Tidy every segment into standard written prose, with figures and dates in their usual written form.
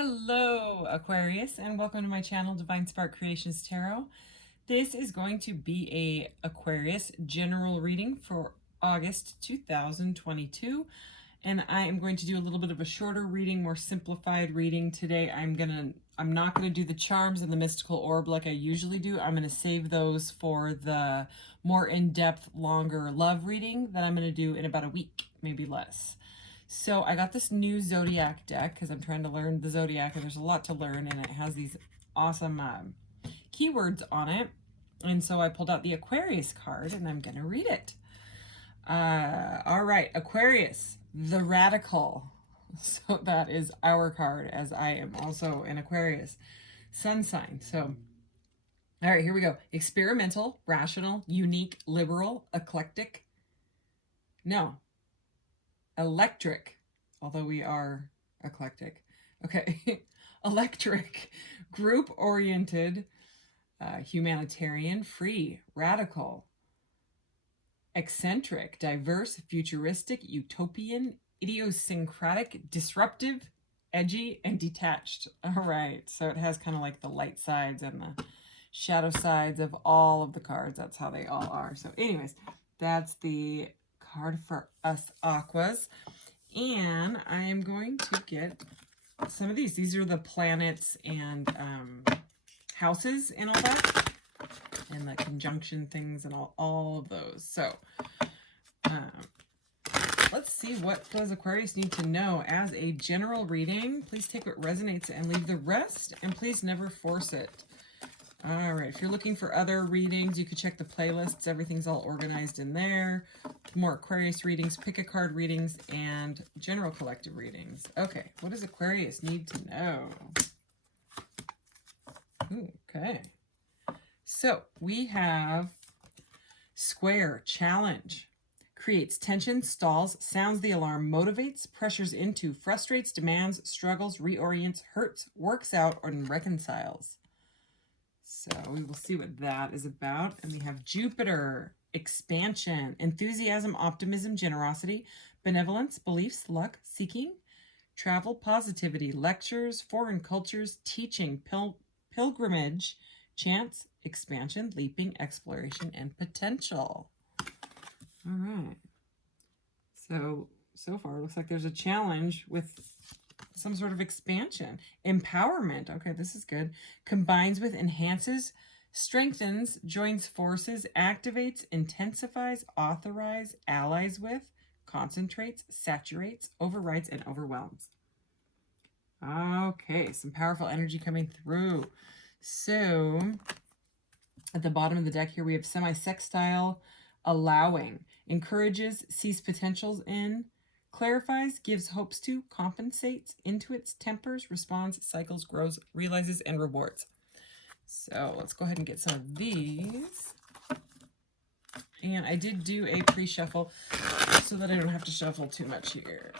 Hello, Aquarius, and welcome to my channel, Divine Spark Creations Tarot. This is going to be a Aquarius general reading for August 2022, and I am going to do a little bit of a shorter reading, more simplified reading today. I'm not gonna do the charms and the mystical orb like I usually do. I'm gonna save those for the more in-depth, longer love reading that I'm gonna do in about a week, maybe less. So I got this new zodiac deck because I'm trying to learn the zodiac, and there's a lot to learn, and it has these awesome keywords on it. And so I pulled out the Aquarius card, and I'm going to read it. All right, Aquarius, the radical. So that is our card, as I am also an Aquarius sun sign. So, all right, here we go. Experimental, rational, unique, liberal, eclectic. No, electric, although we are eclectic. Okay, electric, group-oriented, humanitarian, free, radical, eccentric, diverse, futuristic, utopian, idiosyncratic, disruptive, edgy, and detached. All right, so it has kind of like the light sides and the shadow sides of all of the cards. That's how they all are. So anyways, that's the card for us Aquas. And I am going to get some of these. These are the planets and houses and all that, and the conjunction things and all of those. So let's see, what does Aquarius need to know as a general reading. Please take what resonates and leave the rest, and please never force it. All right, if you're looking for other readings, you could check the playlists. Everything's all organized in there. More Aquarius readings, pick a card readings, and general collective readings. Okay, what does Aquarius need to know? Ooh, okay. So we have square, challenge. Creates tension, stalls, sounds the alarm, motivates, pressures into, frustrates, demands, struggles, reorients, hurts, works out, or reconciles. So we will see what that is about. And we have Jupiter, expansion, enthusiasm, optimism, generosity, benevolence, beliefs, luck, seeking, travel, positivity, lectures, foreign cultures, teaching, pilgrimage, chance, expansion, leaping, exploration, and potential. All right. So far, it looks like there's a challenge with some sort of expansion. Empowerment. Okay, this is good. Combines with, enhances, strengthens, joins forces, activates, intensifies, authorize, allies with, concentrates, saturates, overrides, and overwhelms. Okay, some powerful energy coming through. So at the bottom of the deck here, we have semi-sextile, allowing, encourages, sees potentials in, clarifies, gives hopes to, compensates, intuits, tempers, responds, cycles, grows, realizes, and rewards. So let's go ahead and get some of these. And I did do a pre-shuffle so that I don't have to shuffle too much here.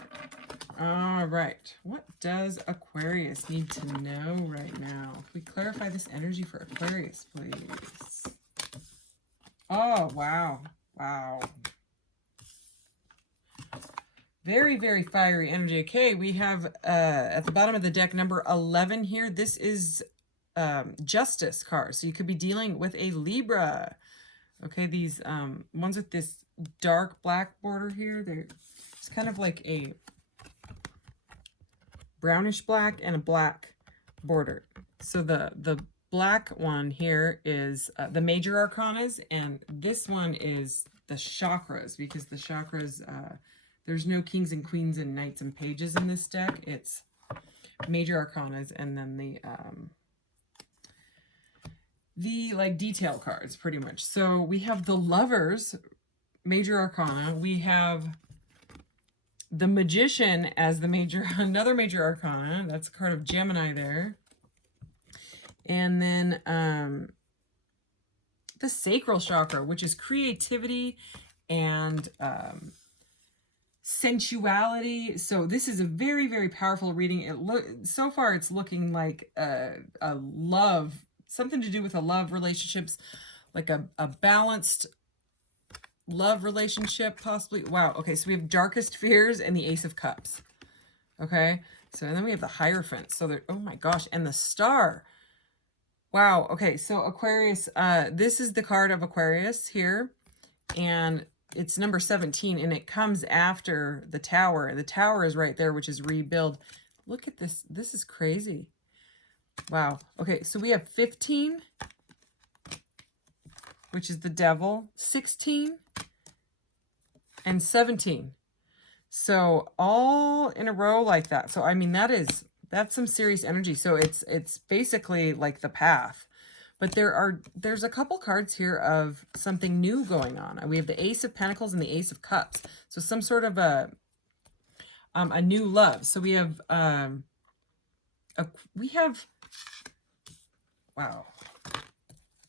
All right. What does Aquarius need to know right now? Can we clarify this energy for Aquarius, please? Oh, wow. Wow. Very, very fiery energy. Okay, we have at the bottom of the deck, number 11 here. This is Justice card. So you could be dealing with a Libra. Okay, these ones with this dark black border here, it's kind of like a brownish black and a black border. So the black one here is the major arcanas, and this one is the chakras, because the chakras, there's no kings and queens and knights and pages in this deck. It's major arcanas and then the like detail cards, pretty much. So we have the Lovers, major arcana. We have the Magician as the another major arcana. That's a card of Gemini there. And then the sacral chakra, which is creativity and sensuality. So this is a very, very powerful reading. So far it's looking like a love, something to do with a love relationships, like a balanced love relationship, possibly. Wow. Okay, so we have Darkest Fears and the Ace of Cups. Okay, so and then we have the Hierophant. So there, oh my gosh, and the Star. Wow. Okay, so Aquarius, this is the card of Aquarius here, and it's number 17, and it comes after the Tower. The Tower is right there, which is rebuild. Look at this. This is crazy. Wow. Okay, so we have 15, which is the Devil, 16, and 17. So all in a row like that. So I mean that's some serious energy. So it's basically like the Path. But there's a couple cards here of something new going on. We have the Ace of Pentacles and the Ace of Cups. So some sort of a new love. So we have wow.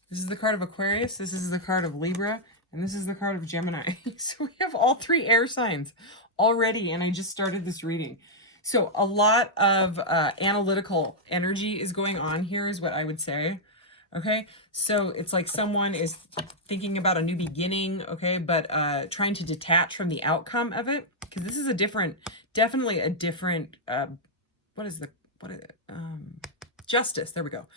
This is the card of Aquarius, this is the card of Libra, and this is the card of Gemini. So we have all three air signs already, and I just started this reading. So a lot of analytical energy is going on here is what I would say. Okay, so it's like someone is thinking about a new beginning, okay, but trying to detach from the outcome of it, because this is a different, definitely a different, Justice, there we go.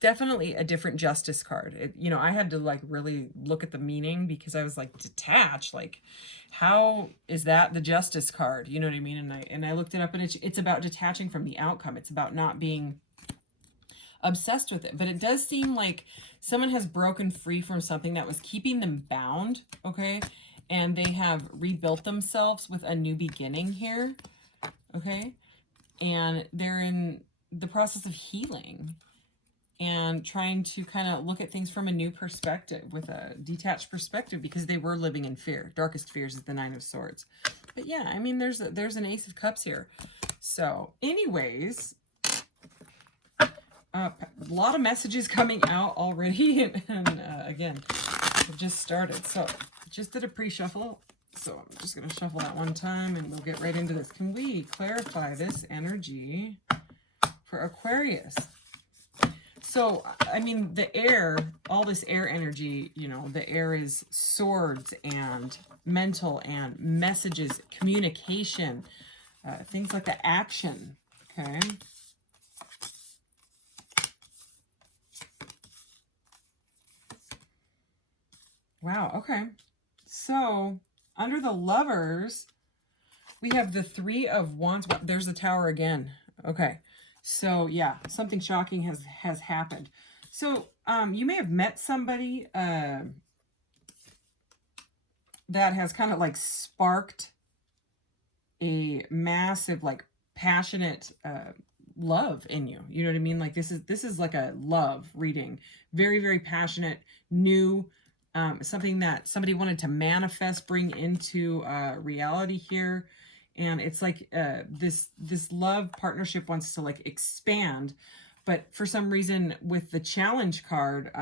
Definitely a different Justice card. You know, I had to like really look at the meaning, because I was like, detach, like how is that the Justice card? You know what I mean? And I looked it up, and it's about detaching from the outcome. It's about not being obsessed with it. But it does seem like someone has broken free from something that was keeping them bound, okay? And they have rebuilt themselves with a new beginning here, okay? And they're in the process of healing and trying to kind of look at things from a new perspective, with a detached perspective, because they were living in fear. Darkest fears is the Nine of Swords. But yeah, I mean, there's an Ace of Cups here. So anyways, a lot of messages coming out already, and again, I've just started. So just did a pre-shuffle, so I'm just going to shuffle that one time, and we'll get right into this. Can we clarify this energy for Aquarius? So, I mean, the air, all this air energy, you know, the air is swords and mental and messages, communication, things like the action, okay? Wow, okay. So, under the Lovers, we have the Three of Wands. There's the Tower again. Okay. So, yeah, something shocking has happened. So, you may have met somebody that has kind of like sparked a massive, like, passionate love in you. You know what I mean? Like, this is like a love reading. Very, very passionate, new, something that somebody wanted to manifest, bring into reality here. And it's like this love partnership wants to like expand, but for some reason with the Challenge card,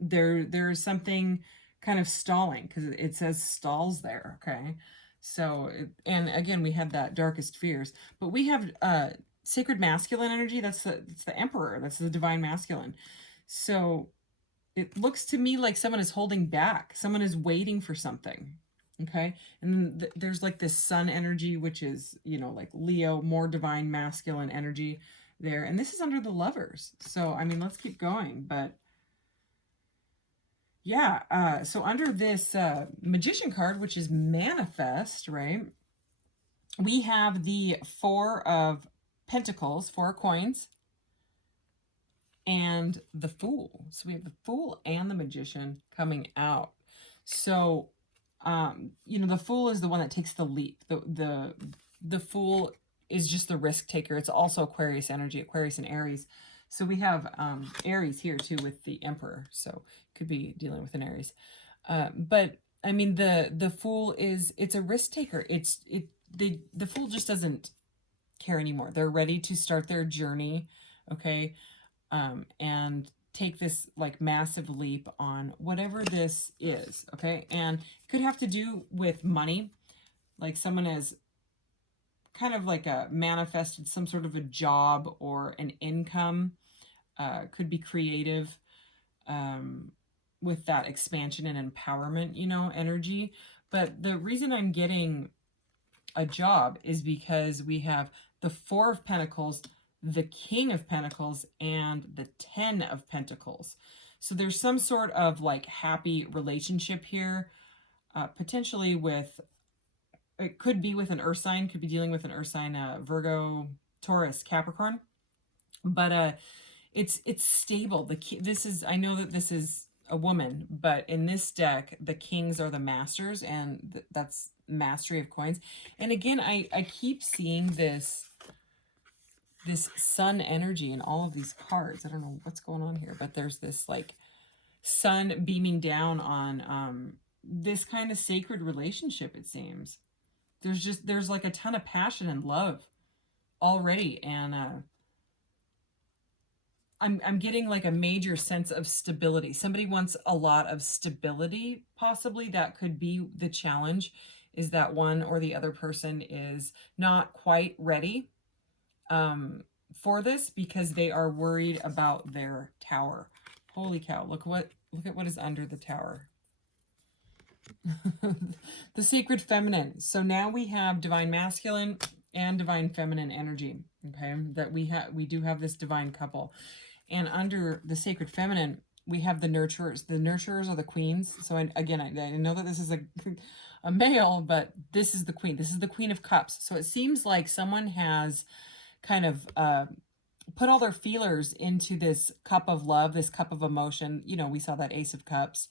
there's something kind of stalling, because it says stalls there. Okay, so and again we had that Darkest Fears, but we have Sacred Masculine energy. That's the Emperor. That's the Divine Masculine. So it looks to me like someone is holding back. Someone is waiting for something. Okay. And then there's like this Sun energy, which is, you know, like Leo, more Divine Masculine energy there. And this is under the Lovers. So, I mean, let's keep going. But yeah, so under this Magician card, which is Manifest, right? We have the Four of Pentacles, 4 coins, and the Fool. So we have the Fool and the Magician coming out. So, you know, the Fool is the one that takes the leap. The Fool is just the risk taker. It's also Aquarius energy, Aquarius and Aries. So we have Aries here too with the Emperor. So could be dealing with an Aries. But I mean, the Fool it's a risk taker. The Fool just doesn't care anymore. They're ready to start their journey. Okay. And take this like massive leap on whatever this is, okay? And it could have to do with money, like someone has kind of like manifested some sort of a job or an income, could be creative, with that expansion and empowerment, you know, energy. But the reason I'm getting a job is because we have the Four of Pentacles, the King of Pentacles, and the Ten of Pentacles. So there's some sort of like happy relationship here, potentially with, it could be with an earth sign, could be dealing with an earth sign, Virgo, Taurus, Capricorn. But it's stable. This is, I know that this is a woman, but in this deck, the kings are the masters, and that's mastery of coins. And again, I keep seeing this sun energy in all of these cards. I don't know what's going on here, but there's this like sun beaming down on this kind of sacred relationship, it seems. There's like a ton of passion and love already, and I'm getting like a major sense of stability. Somebody wants a lot of stability, possibly. That could be the challenge, is that one or the other person is not quite ready for this because they are worried about their tower. Holy cow, look at what is under the tower. The sacred feminine. So now we have divine masculine and divine feminine energy, okay? That we do have this divine couple. And under the sacred feminine, we have the nurturers. The nurturers are the queens. So I know that this is a male, but this is the queen. This is the Queen of Cups. So it seems like someone has kind of put all their feelers into this cup of love, this cup of emotion. You know, we saw that Ace of Cups,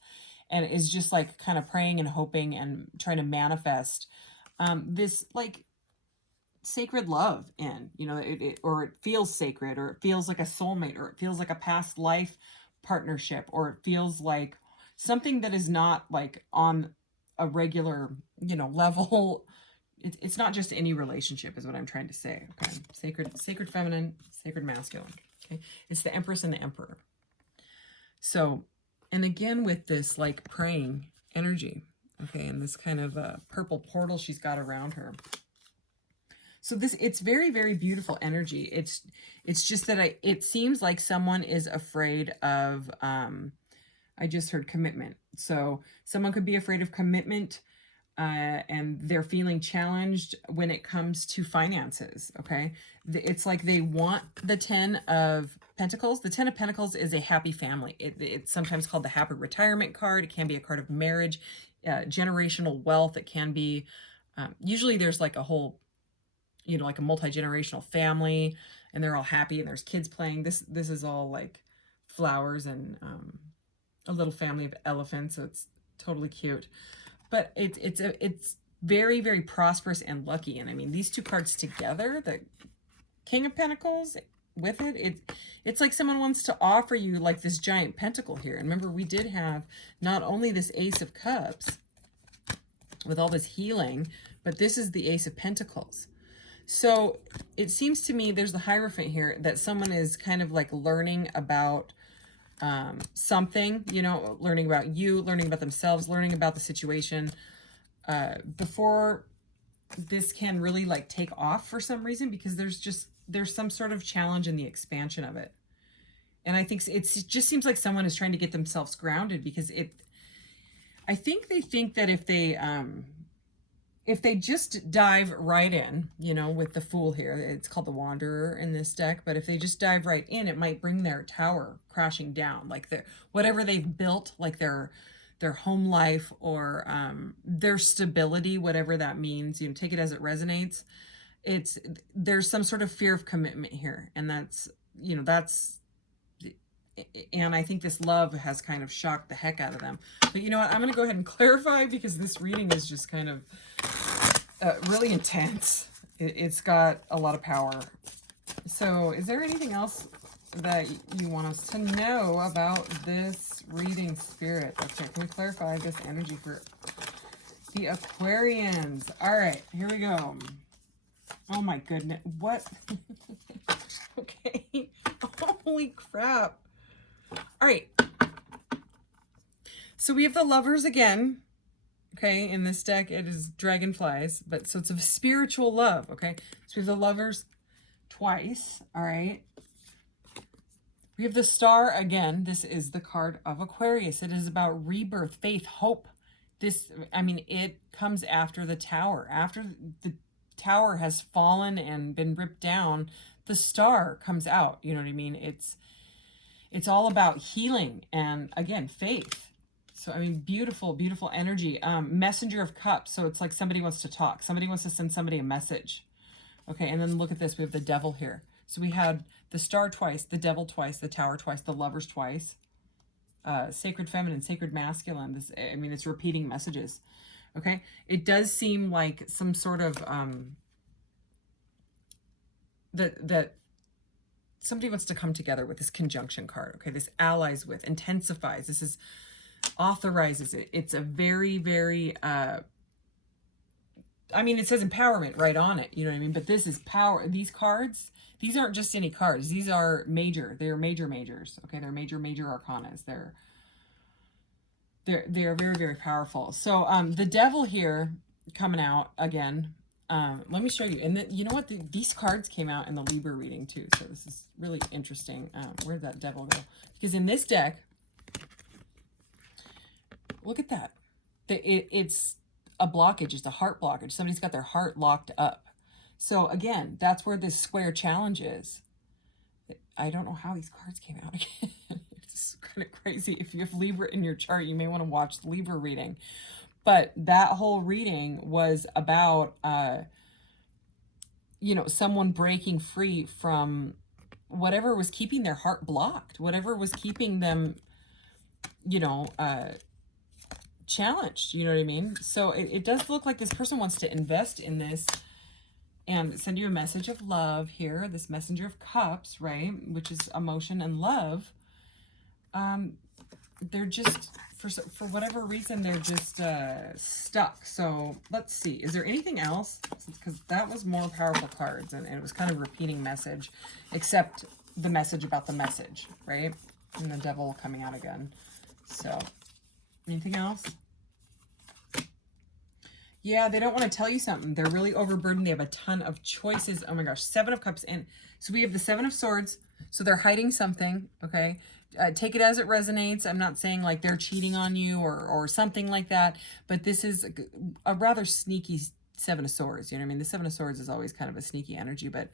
and is just like kind of praying and hoping and trying to manifest this like sacred love in, you know, or it feels sacred, or it feels like a soulmate, or it feels like a past life partnership, or it feels like something that is not like on a regular, you know, level. It's not just any relationship, is what I'm trying to say. Okay, sacred feminine, sacred masculine. Okay, it's the Empress and the Emperor. So, and again with this like praying energy, okay, and this kind of purple portal she's got around her. So it's very, very beautiful energy. It's just that it seems like someone is afraid of, I just heard commitment. So someone could be afraid of commitment, and they're feeling challenged when it comes to finances, okay? It's like they want the Ten of Pentacles. The Ten of Pentacles is a happy family. It's sometimes called the happy retirement card. It can be a card of marriage, generational wealth. It can be, usually there's like a whole, you know, like a multi-generational family, and they're all happy, and there's kids playing. This is all like flowers and a little family of elephants, so it's totally cute. But it's very, very prosperous and lucky. And I mean, these two cards together, the King of Pentacles with it's like someone wants to offer you like this giant pentacle here. And remember, we did have not only this Ace of Cups with all this healing, but this is the Ace of Pentacles. So it seems to me there's the Hierophant here, that someone is kind of like learning about something, you know, learning about you, learning about themselves, learning about the situation before this can really like take off for some reason, because there's some sort of challenge in the expansion of it. And I think it just seems like someone is trying to get themselves grounded, because I think they think that if they just dive right in, you know, with the Fool here, it's called the Wanderer in this deck, but if they just dive right in, it might bring their tower crashing down, like whatever they've built, like their home life, or their stability, whatever that means, you know, take it as it resonates. There's some sort of fear of commitment here, and and I think this love has kind of shocked the heck out of them. But you know what? I'm going to go ahead and clarify, because this reading is just kind of really intense. It's got a lot of power. So is there anything else that you want us to know about this reading, Spirit? Okay, can we clarify this energy for the Aquarians? All right, here we go. Oh my goodness. What? Okay. Holy crap. All right. So we have the Lovers again. Okay, in this deck it is dragonflies, but so it's a spiritual love, okay? So we have the Lovers twice, all right? We have the Star again. This is the card of Aquarius. It is about rebirth, faith, hope. It comes after the Tower, after tower has fallen and been ripped down, the star comes out. You know what I mean? It's all about healing and, again, faith. So, I mean, beautiful, beautiful energy. Messenger of Cups. So it's like somebody wants to talk. Somebody wants to send somebody a message. Okay, and then look at this. We have the Devil here. So we had the star twice, the Devil twice, the Tower twice, the Lovers twice. Sacred feminine, sacred masculine. This, I mean, it's repeating messages. Okay, it does seem like some sort of that somebody wants to come together with this conjunction card. Okay, this allies with, intensifies. This is authorizes it. It's a very, very I mean, it says empowerment right on it, you know what I mean? But this is power. These cards, these aren't just any cards. These are major. They're major majors. Okay, they're major arcanas. They're very, very powerful. So the Devil here coming out again. Let me show you. And you know what? These cards came out in the Libra reading too. So this is really interesting. Where'd that Devil go? Because in this deck, look at that. It's a blockage. It's a heart blockage. Somebody's got their heart locked up. So again, that's where this square challenge is. I don't know how these cards came out again. It's kind of crazy. If you have Libra in your chart, you may want to watch the Libra reading. But that whole reading was about, you know, someone breaking free from whatever was keeping their heart blocked, whatever was keeping them, you know, challenged, you know what I mean? So it does look like this person wants to invest in this and send you a message of love here, this Messenger of Cups, right? Which is emotion and love. They're just, for whatever reason, they're just stuck. So let's see. Is there anything else? Because that was more powerful cards, and it was kind of repeating message, except the message about the message, right? And the Devil coming out again. So anything else? Yeah, they don't want to tell you something. They're really overburdened. They have a ton of choices. Oh my gosh, Seven of Cups. And so we have the Seven of Swords. So they're hiding something, okay? Take it as it resonates. I'm not saying like they're cheating on you or something like that. But this is a rather sneaky Seven of Swords. You know what I mean? The Seven of Swords is always kind of a sneaky energy. But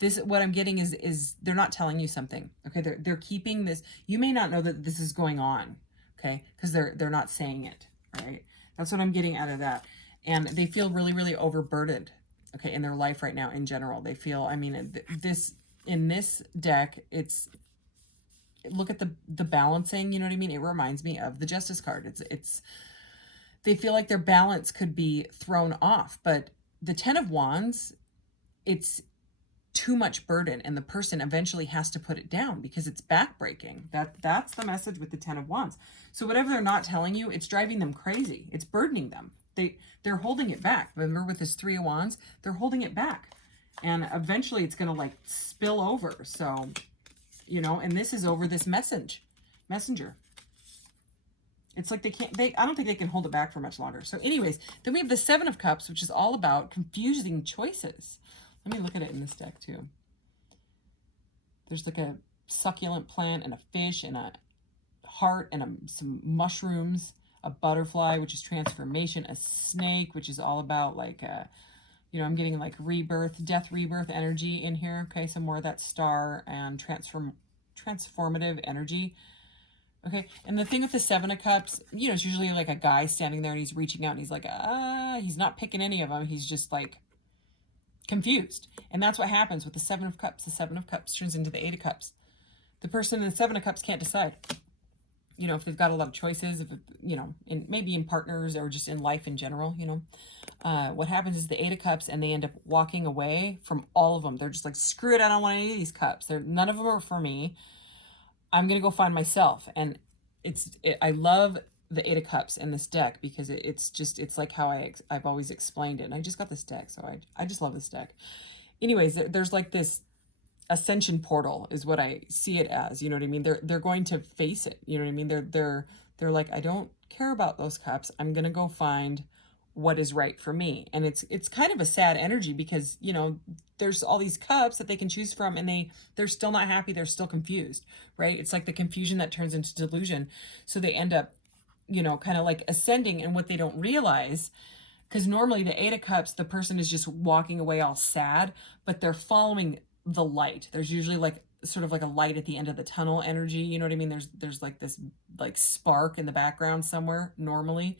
this, what I'm getting is they're not telling you something, okay? They're keeping this. You may not know that this is going on, okay? Because they're not saying it, right? That's what I'm getting out of that. And they feel really, really overburdened, okay, in their life right now in general. They feel, I mean, in this deck, look at the balancing, you know what I mean? It reminds me of the Justice card. They feel like their balance could be thrown off, but the Ten of Wands, it's too much burden, and the person eventually has to put it down because it's backbreaking. That's the message with the Ten of Wands. So whatever they're not telling you, it's driving them crazy. It's burdening them. They're holding it back. Remember with this Three of Wands, they're holding it back. And eventually it's going to like spill over. So, you know, and this is over this messenger. It's like I don't think they can hold it back for much longer. So anyways, then we have the Seven of Cups, which is all about confusing choices. Let me look at it in this deck too. There's like a succulent plant and a fish and a heart and some mushrooms, a butterfly, which is transformation, a snake, which is all about like, you know, I'm getting like rebirth, death, rebirth energy in here. Okay, some more of that star and transformative energy. Okay, and the thing with the Seven of Cups, you know, it's usually like a guy standing there and he's reaching out and he's like, he's not picking any of them. He's just like confused. And that's what happens with the Seven of Cups. The Seven of Cups turns into the Eight of Cups. The person in the Seven of Cups can't decide. You know, if they've got a lot of choices, if you know, maybe in partners or just in life in general, you know, what happens is the Eight of Cups, and they end up walking away from all of them. They're just like, screw it, I don't want any of these cups. None of them are for me. I'm gonna go find myself. And I love the Eight of Cups in this deck because it's like how I've always explained it. And I just got this deck, so I just love this deck. Anyways, there's like this ascension portal is what I see it as, you know what I mean? They're going to face it, you know what I mean? They're like, I don't care about those cups. I'm going to go find what is right for me. And it's kind of a sad energy because, you know, there's all these cups that they can choose from and they're still not happy. They're still confused, right? It's like the confusion that turns into delusion. So they end up, you know, kind of like ascending, and what they don't realize, Because normally the Eight of Cups, the person is just walking away all sad, but they're following the light. There's usually like sort of like a light at the end of the tunnel energy. You know what I mean? There's like this like spark in the background somewhere normally.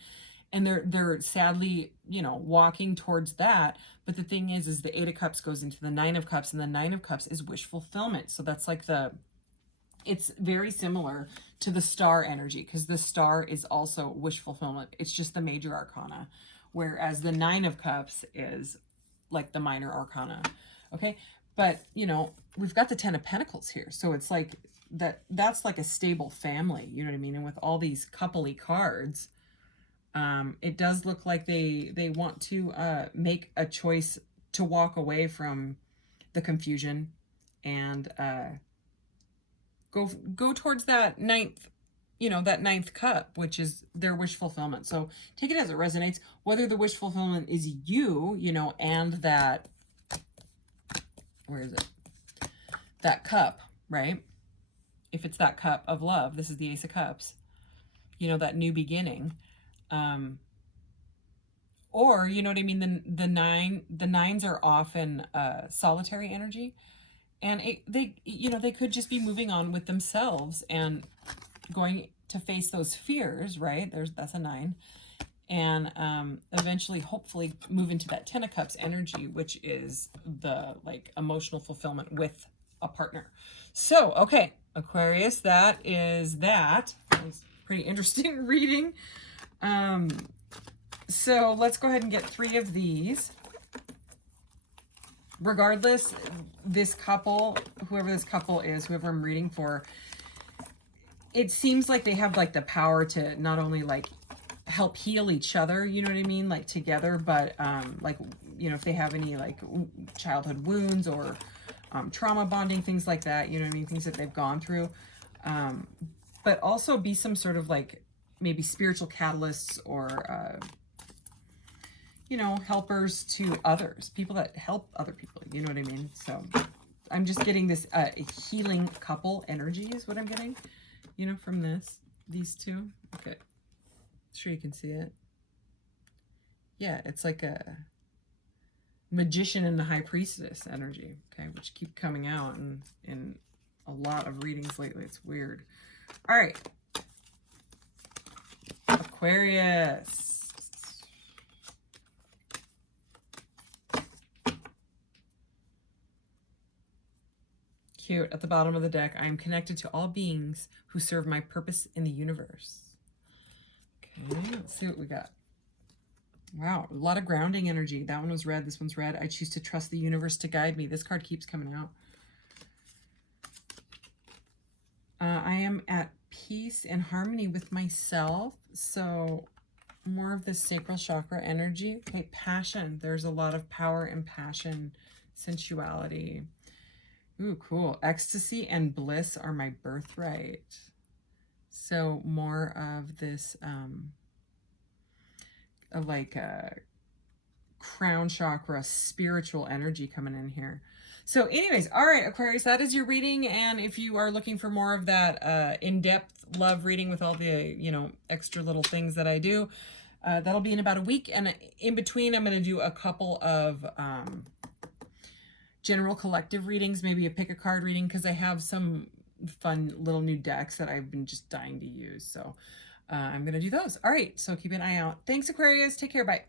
And they're sadly, you know, walking towards that. But the thing is the Eight of Cups goes into the Nine of Cups, and the Nine of Cups is wish fulfillment. So that's like it's very similar to the star energy, because the star is also wish fulfillment. It's just the major arcana, whereas the Nine of Cups is like the minor arcana. Okay. But, you know, we've got the Ten of Pentacles here. So it's like that's like a stable family. You know what I mean? And with all these coupley cards, it does look like they want to make a choice to walk away from the confusion and go towards that ninth, you know, that ninth cup, which is their wish fulfillment. So take it as it resonates, whether the wish fulfillment is you, you know, and that, where is it? That cup, right? If it's that cup of love, this is the Ace of Cups, you know, that new beginning. Or, you know what I mean? The nines are often solitary energy. And they, you know, they could just be moving on with themselves and going to face those fears, right? That's a 9. And eventually, hopefully, move into that Ten of Cups energy, which is the, like, emotional fulfillment with a partner. So, okay, Aquarius, that is that. That was pretty interesting reading. So let's go ahead and get 3 of these. Regardless, this couple, whoever this couple is, whoever I'm reading for, it seems like they have like the power to not only like help heal each other, you know what I mean, like together, but like, you know, if they have any like childhood wounds or trauma bonding, things like that, you know what I mean, things that they've gone through, but also be some sort of like maybe spiritual catalysts or you know, helpers to others, people that help other people, you know what I mean? So I'm just getting this healing couple energy is what I'm getting, you know, from these two. Okay, sure you can see it. Yeah, it's like a magician and the high priestess energy, okay, which keep coming out in a lot of readings lately. It's weird. All right, Aquarius. Cute. At the bottom of the deck, I am connected to all beings who serve my purpose in the universe. Okay, let's see what we got. Wow, a lot of grounding energy. That one was red. This one's red. I choose to trust the universe to guide me. This card keeps coming out. I am at peace and harmony with myself. So more of the sacral chakra energy. Okay, passion. There's a lot of power and passion, sensuality. Ooh, cool. Ecstasy and bliss are my birthright. So more of this, like a crown chakra, spiritual energy coming in here. So anyways, all right, Aquarius, that is your reading. And if you are looking for more of that in-depth love reading with all the, you know, extra little things that I do, that'll be in about a week. And in between, I'm going to do a couple of general collective readings, maybe a pick a card reading, because I have some fun little new decks that I've been just dying to use. So I'm going to do those. All right, so keep an eye out. Thanks, Aquarius. Take care. Bye.